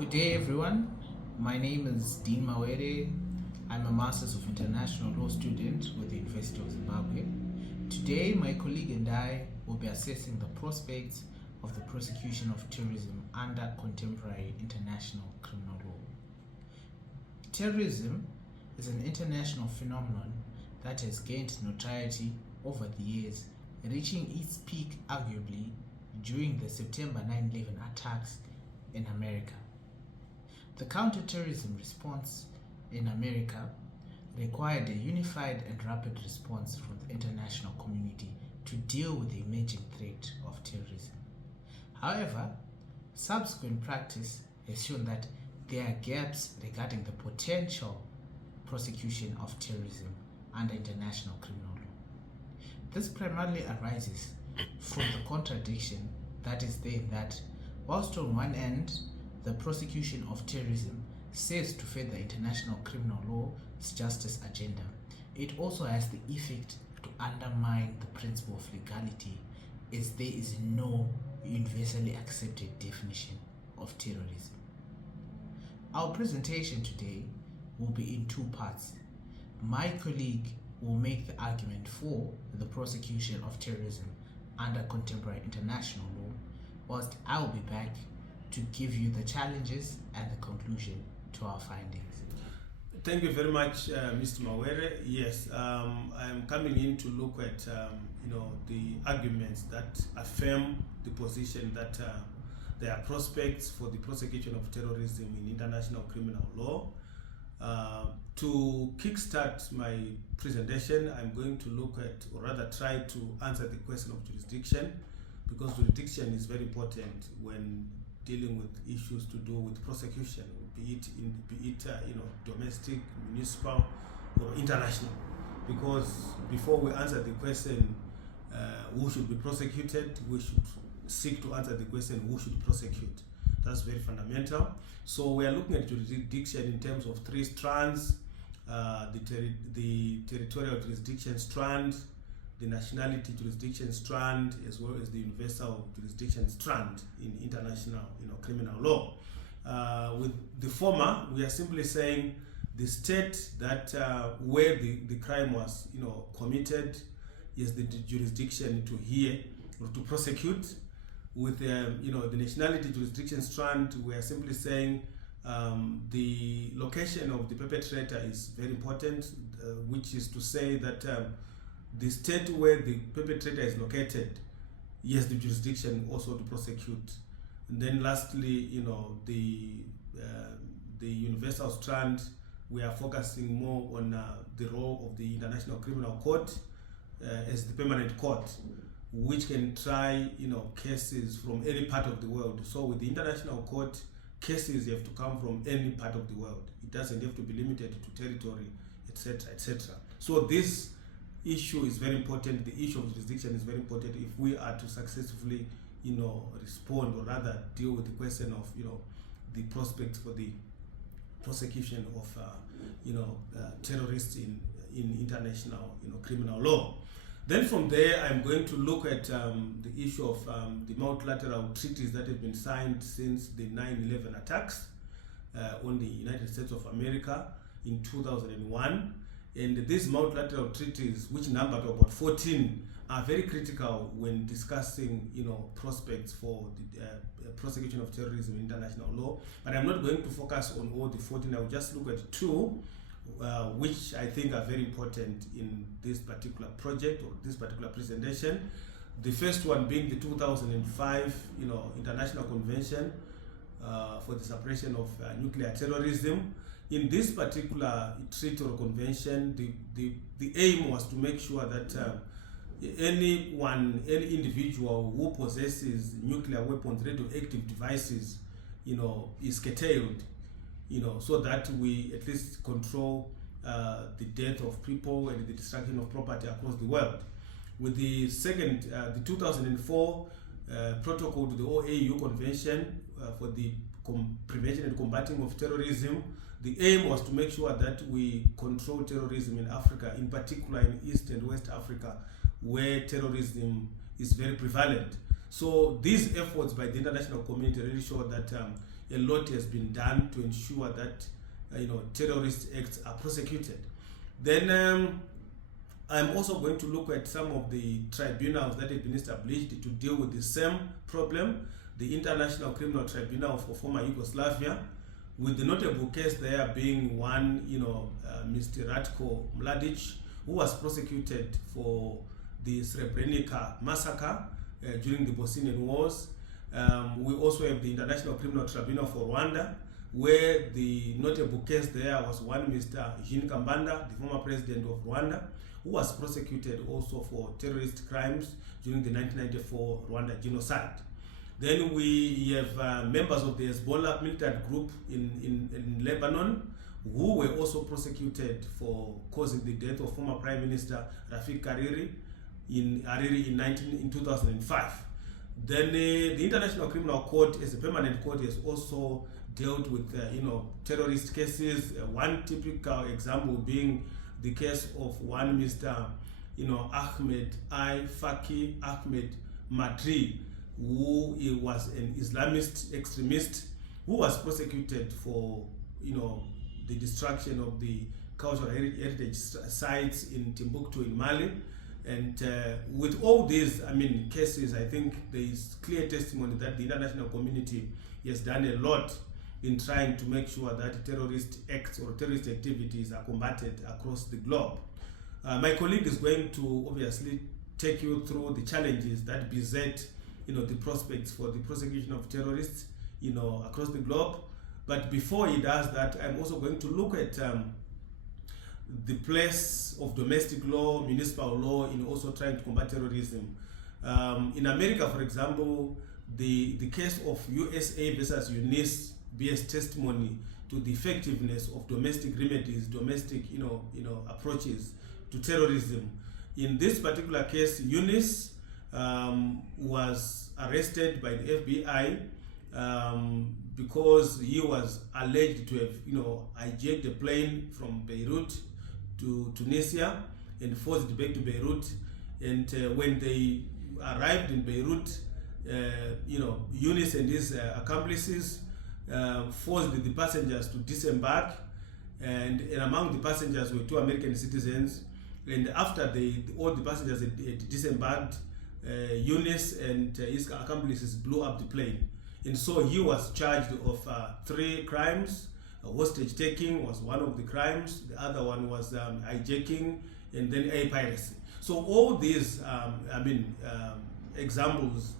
Good day, everyone. My name is Dean Mawere. I'm a Masters of International Law student with the University of Zimbabwe. Today, my colleague and I will be assessing the prospects of the prosecution of terrorism under contemporary international criminal law. Terrorism is an international phenomenon that has gained notoriety over the years, reaching its peak arguably during the September 9/11 attacks in America. The counterterrorism response in America required a unified and rapid response from the international community to deal with the emerging threat of terrorism. However, subsequent practice has shown that there are gaps regarding the potential prosecution of terrorism under international criminal law. This primarily arises from the contradiction that is there that whilst on one end the prosecution of terrorism serves to further international criminal law's justice agenda, it also has the effect to undermine the principle of legality, as there is no universally accepted definition of terrorism. Our presentation today will be in two parts. My colleague will make the argument for the prosecution of terrorism under contemporary international law, whilst I will be back to give you the challenges and the conclusion to our findings. Thank you very much, Mr. Mawere. Yes, I'm coming in to look at the arguments that affirm the position that there are prospects for the prosecution of terrorism in international criminal law. To kickstart my presentation, I'm going to look at, or rather try to answer the question of jurisdiction, because jurisdiction is very important when dealing with issues to do with prosecution, be it domestic, municipal, or international. Because before we answer the question who should be prosecuted, we should seek to answer the question who should prosecute. That's very fundamental. So we are looking at jurisdiction in terms of three strands: the territorial jurisdiction strand, the nationality jurisdiction strand, as well as the universal jurisdiction strand in international criminal law. With the former, we are simply saying the state that where the crime was committed is the jurisdiction to hear or to prosecute. With the nationality jurisdiction strand, we are simply saying the location of the perpetrator is very important, which is to say that the state where the perpetrator is located, yes, the jurisdiction also to prosecute. And then lastly, the universal strand, we are focusing more on the role of the International Criminal Court as the permanent court, which can try cases from any part of the world. So with the International Court, cases have to come from any part of the world. It doesn't have to be limited to territory, etc., etc. So this issue is very important. The issue of jurisdiction is very important if we are to successfully respond, or rather deal with the question of the prospects for the prosecution of terrorists in international criminal law. Then from there, I'm going to look at the issue of the multilateral treaties that have been signed since the 9/11 attacks on the United States of America in 2001. And these multilateral treaties, which number to about 14, are very critical when discussing prospects for the prosecution of terrorism in international law. But I'm not going to focus on all the 14. I'll just look at two which I think are very important in this particular project or this particular presentation. The first one being the 2005 International Convention for the Suppression of Nuclear Terrorism. In this particular treaty or convention, the aim was to make sure that any individual who possesses nuclear weapons, radioactive devices, is curtailed, so that we at least control the death of people and the destruction of property across the world. With the second, the 2004 protocol to the OAU Convention for the prevention and combating of terrorism, the aim was to make sure that we control terrorism in Africa, in particular in East and West Africa, where terrorism is very prevalent. So these efforts by the international community really show that a lot has been done to ensure that terrorist acts are prosecuted. Then I'm also going to look at some of the tribunals that have been established to deal with the same problem. The International Criminal Tribunal for former Yugoslavia, with the notable case there being one, Mr. Ratko Mladic, who was prosecuted for the Srebrenica massacre during the Bosnian Wars. We also have the International Criminal Tribunal for Rwanda, where the notable case there was one Mr. Jean Kambanda, the former president of Rwanda, who was prosecuted also for terrorist crimes during the 1994 Rwanda genocide. Then we have members of the Hezbollah militant group in Lebanon, who were also prosecuted for causing the death of former Prime Minister Rafik Hariri in 2005. Then the International Criminal Court, as a permanent court, has also dealt with terrorist cases. One typical example being the case of one Mr. Ahmed Faki Ahmed Madri, who was an Islamist extremist who was prosecuted for the destruction of the cultural heritage sites in Timbuktu in Mali. And with all these cases, I think there is clear testimony that the international community has done a lot in trying to make sure that terrorist acts or terrorist activities are combated across the globe. My colleague is going to obviously take you through the challenges that beset the prospects for the prosecution of terrorists across the globe. But before he does that, I'm also going to look at the place of domestic law, municipal law in also trying to combat terrorism. In America, for example, the case of USA versus UNIS bears testimony to the effectiveness of domestic remedies, domestic approaches to terrorism. In this particular case, UNIS was arrested by the FBI because he was alleged to have hijacked a plane from Beirut to Tunisia and forced it back to Beirut. And when they arrived in Beirut, Yunus and his accomplices forced the passengers to disembark, and among the passengers were 2 American citizens. And after all the passengers had disembarked, Yunus and his accomplices blew up the plane. And so he was charged of 3 crimes. Hostage taking was one of the crimes. The other one was hijacking, and then air piracy. So all these examples,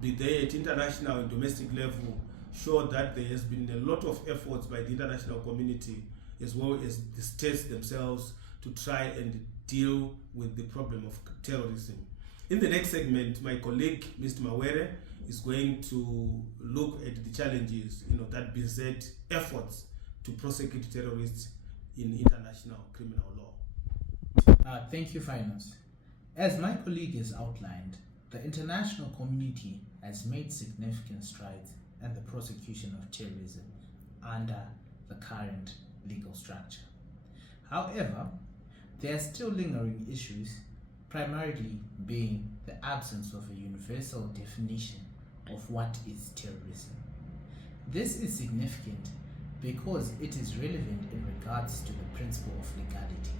be they at international and domestic level, show that there has been a lot of efforts by the international community as well as the states themselves to try and deal with the problem of terrorism. In the next segment, my colleague, Mr. Mawere, is going to look at the challenges that beset efforts to prosecute terrorists in international criminal law. Thank you, Finance. As my colleague has outlined, the international community has made significant strides in the prosecution of terrorism under the current legal structure. However, there are still lingering issues, primarily being the absence of a universal definition of what is terrorism. This is significant because it is relevant in regards to the principle of legality.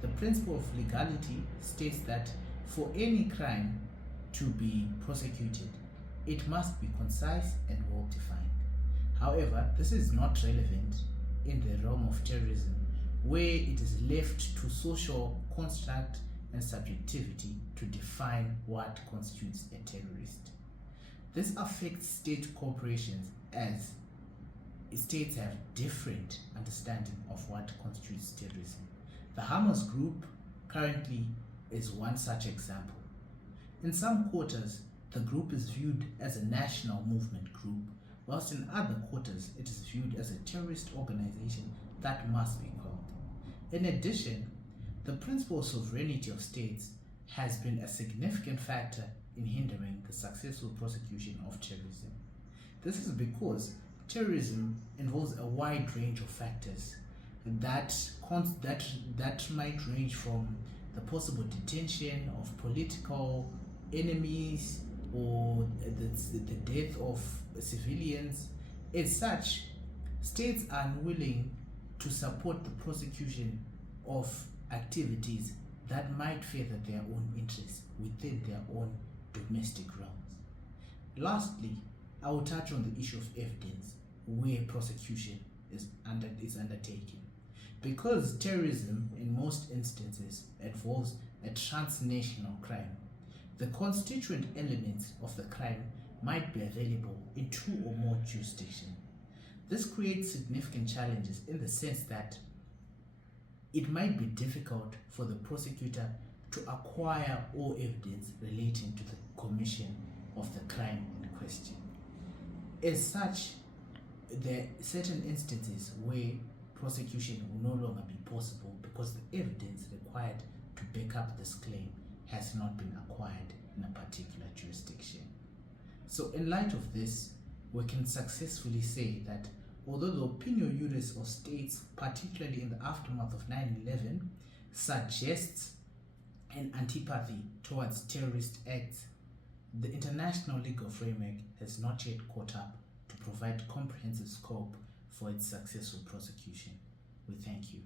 The principle of legality states that for any crime to be prosecuted, it must be concise and well defined. However, this is not relevant in the realm of terrorism, where it is left to social construct and subjectivity to define what constitutes a terrorist. This affects state corporations as states have different understanding of what constitutes terrorism. The Hamas group currently is one such example. In some quarters, the group is viewed as a national movement group, whilst in other quarters it is viewed as a terrorist organization that must be quelled. In addition, the principle of sovereignty of states has been a significant factor in hindering the successful prosecution of terrorism. This is because terrorism involves a wide range of factors that might range from the possible detention of political enemies or the death of civilians, As such, states are unwilling to support the prosecution of activities that might further their own interests within their own domestic realms. Lastly, I will touch on the issue of evidence where prosecution is undertaken. Because terrorism in most instances involves a transnational crime, the constituent elements of the crime might be available in two or more jurisdictions. This creates significant challenges in the sense that it might be difficult for the prosecutor to acquire all evidence relating to the commission of the crime in question. As such, there are certain instances where prosecution will no longer be possible because the evidence required to back up this claim has not been acquired in a particular jurisdiction. So in light of this, we can successfully say that although the opinion juris of states, particularly in the aftermath of 9/11, suggests an antipathy towards terrorist acts, the international legal framework has not yet caught up to provide comprehensive scope for its successful prosecution. We thank you.